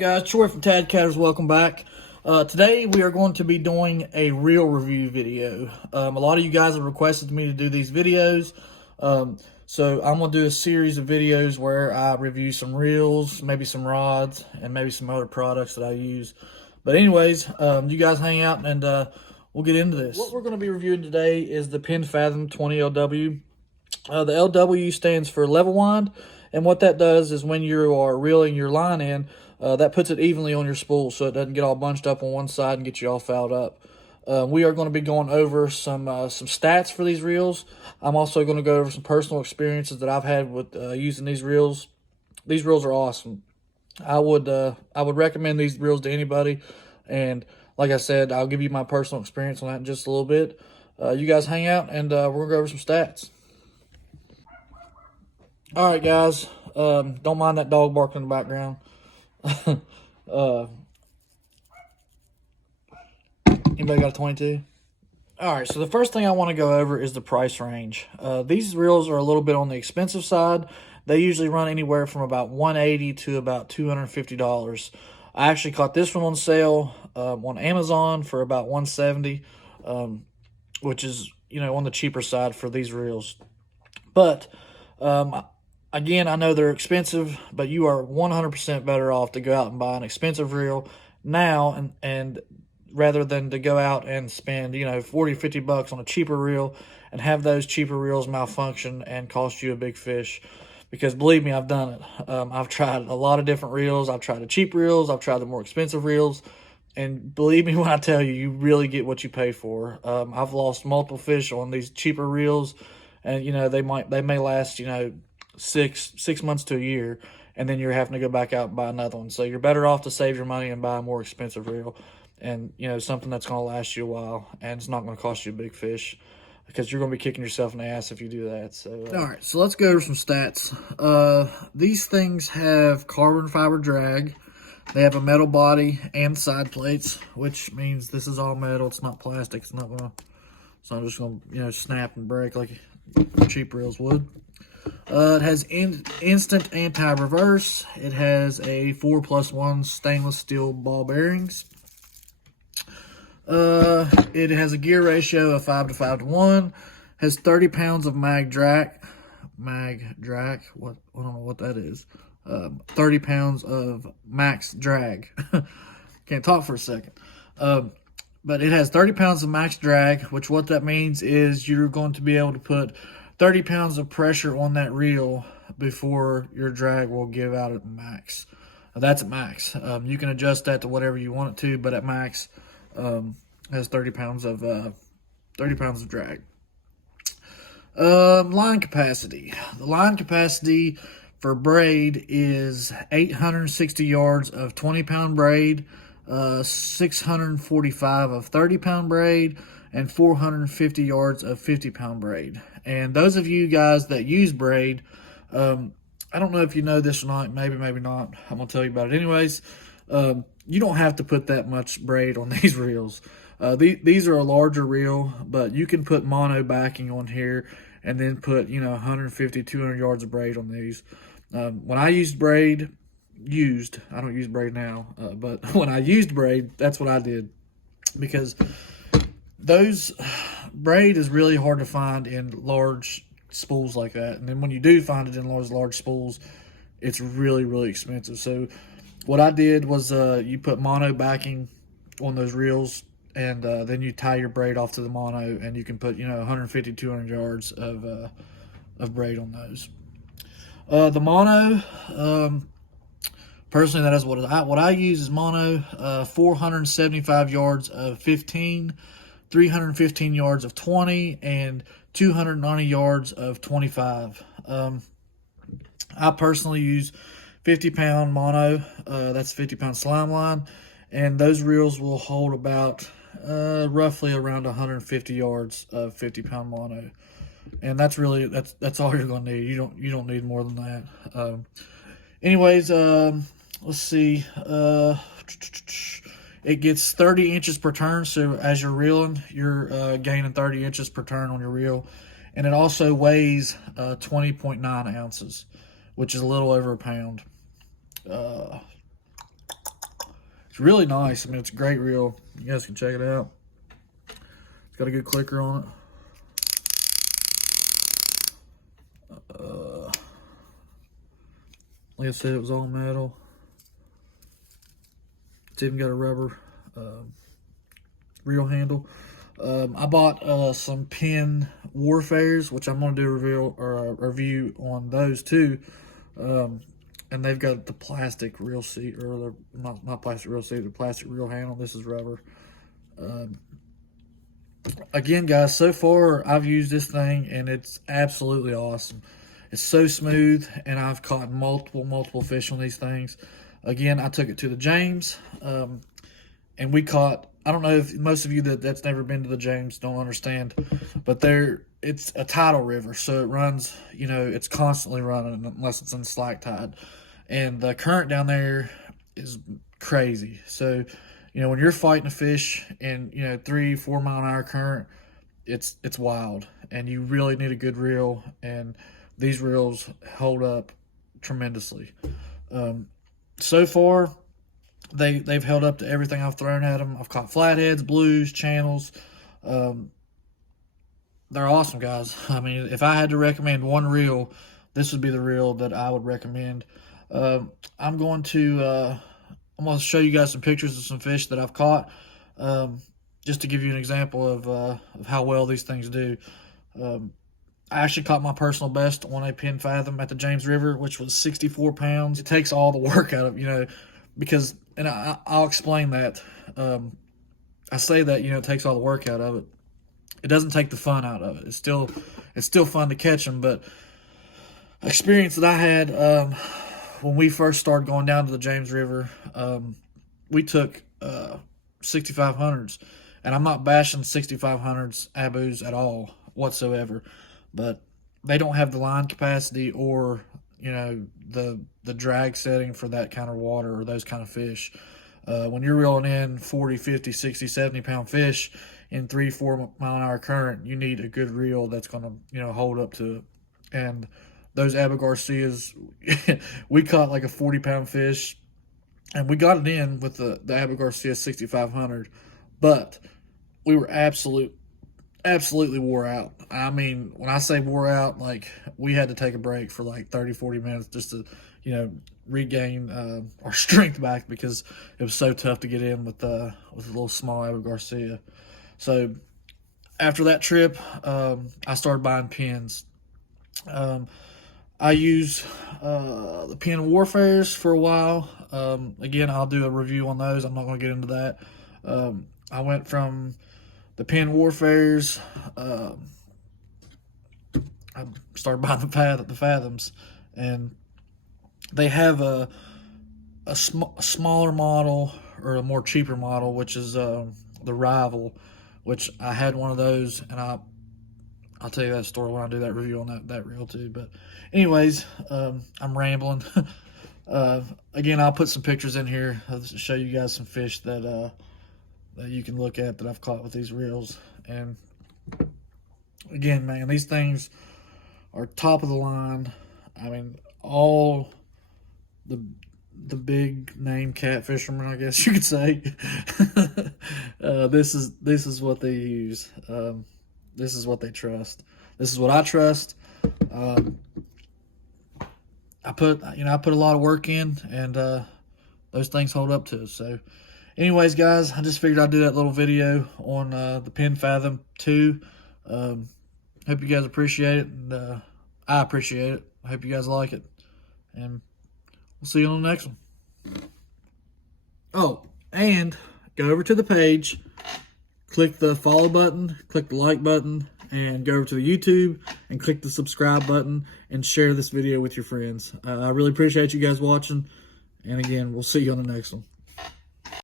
guys? Troy from Tadcatters, welcome back. Today we are going to be doing a reel review video. A lot of you guys have requested me to do these videos. So I'm going to do a series of videos where I review some reels, maybe some rods, and maybe some other products that I use. But anyways, you guys hang out and we'll get into this. What we're going to be reviewing today is the Penn Fathom 20LW. The LW stands for level wind, and what that does is when you are reeling your line in, that puts it evenly on your spool so it doesn't get all bunched up on one side and get you all fouled up. We are going to be going over some stats for these reels. I'm also going to go over some personal experiences that I've had with using these reels. These reels are awesome. I would recommend these reels to anybody, and like I said, I'll give you my personal experience on that in just a little bit. You guys hang out, and we're going to go over some stats. All right, guys. Don't mind that dog barking in the background. Anybody got a 22? All right, so the first thing I want to go over is the price range. These reels are a little bit on the expensive side. They usually run anywhere from about $180 to about $250. I actually caught this one on sale on Amazon for about $170, which is, on the cheaper side for these reels. But again, I know they're expensive, but you are 100% better off to go out and buy an expensive reel now and rather than to go out and spend, 40, 50 bucks on a cheaper reel and have those cheaper reels malfunction and cost you a big fish. Because believe me, I've done it. I've tried a lot of different reels. I've tried the cheap reels. I've tried the more expensive reels. And believe me when I tell you, you really get what you pay for. I've lost multiple fish on these cheaper reels. And, they may last, 6 months to a year, and then you're having to go back out and buy another one. So you're better off to save your money and buy a more expensive reel, and something that's going to last you a while, and it's not going to cost you a big fish, because you're going to be kicking yourself in the ass if you do that. So all right, so let's go over some stats. These things have carbon fiber drag. They have a metal body and side plates, which means this is all metal. It's not plastic. It's not just going to snap and break like cheap reels would. It has instant anti-reverse. It has a 4+1 stainless steel ball bearings. It has a gear ratio of 5 to 5 to 1. Has 30 pounds of mag drag. What? I don't know what that is. 30 pounds of max drag. Can't talk for a second. But it has 30 pounds of max drag, which what that means is you're going to be able to put 30 pounds of pressure on that reel before your drag will give out at max. That's at max. You can adjust that to whatever you want it to, but at max, has 30 pounds of drag. Line capacity. The line capacity for braid is 860 yards of 20-pound braid, 645 of 30-pound braid, and 450 yards of 50-pound braid. And those of you guys that use braid, I don't know if you know this or not, maybe not. I'm going to tell you about it anyways. You don't have to put that much braid on these reels. These are a larger reel, but you can put mono backing on here and then put, 150, 200 yards of braid on these. When I used braid, I don't use braid now, but when I used braid, that's what I did. Because those braid is really hard to find in large spools like that. And then when you do find it in large spools, it's really, really expensive. So what I did was you put mono backing on those reels, and then you tie your braid off to the mono, and you can put 150, 200 yards of braid on those. The mono, personally, that is what I use is mono. 475 yards of 15, 315 yards of 20, and 290 yards of 25. I personally use 50-pound mono. That's 50-pound slime line, and those reels will hold about roughly around 150 yards of 50-pound mono, and that's all you're going to need. You don't need more than that. Anyways, let's see. It gets 30 inches per turn, so as you're reeling, you're gaining 30 inches per turn on your reel. And it also weighs 20.9 ounces, which is a little over a pound. It's really nice. I mean, it's a great reel. You guys can check it out. It's got a good clicker on it. Like I said, it was all metal. It's even got a rubber reel handle. I bought some Penn Warfares, which I'm going to do a review on those too. And they've got the plastic reel seat, or the not plastic reel seat, the plastic reel handle. This is rubber. Again, guys, so far I've used this thing and it's absolutely awesome. It's so smooth, and I've caught multiple fish on these things. Again, I took it to the James, and we caught, I don't know if most of you that's never been to the James don't understand, but it's a tidal river, so it runs, you know, it's constantly running unless it's in slack tide. And the current down there is crazy. So, you know, when you're fighting a fish in, you know, 3-4 mile an hour current, it's wild, and you really need a good reel, and these reels hold up tremendously. So far, they've held up to everything I've thrown at them. I've caught flatheads, blues, channels. They're awesome, guys. I mean, if I had to recommend one reel, this would be the reel that I would recommend. I'm going to show you guys some pictures of some fish that I've caught, just to give you an example of how well these things do. I actually caught my personal best on a Penn Fathom at the James River, which was 64 pounds. It takes all the work out of, you know, because, and I'll explain that. I say that, you know, it takes all the work out of it. It doesn't take the fun out of it. It's still fun to catch them, but experience that I had when we first started going down to the James River, we took 6500s, and I'm not bashing 6500s abus at all whatsoever, but they don't have the line capacity or, you know, the drag setting for that kind of water or those kind of fish. When you're reeling in 40, 50, 60, 70 pound fish in 3-4 mile an hour current, you need a good reel that's going to, you know, hold up to it. And those Abu Garcias, we caught like a 40 pound fish, and we got it in with the Abu Garcia 6500, but we were absolutely wore out. I mean, when I say wore out, like, we had to take a break for like 30-40 minutes just to, you know, regain our strength back, because it was so tough to get in with a little small Abu Garcia. So after that trip, I started buying pins. I use the Penn Warfares for a while. Again, I'll do a review on those. I'm not going to get into that. I went from the Penn Warfares. I started buying the Fathoms, and they have a smaller model, or a more cheaper model, which is the Rival, which I had one of those, and I'll tell you that story when I do that review on that reel too. But anyways, I'm rambling. Again, I'll put some pictures in here to show you guys some fish that you can look at that I've caught with these reels. And again, man, these things are top of the line. I mean, all the big name catfishermen, I guess you could say. This is what they use. This is what they trust. This is what I trust. I put a lot of work in, and those things hold up to us. So anyways, guys, I just figured I'd do that little video on the Penn Fathom 2. Hope you guys appreciate it, and I appreciate it. I hope you guys like it, and we'll see you on the next one. Oh, and go over to the page, click the follow button, click the like button, and go over to the YouTube and click the subscribe button and share this video with your friends. I really appreciate you guys watching, and again, we'll see you on the next one.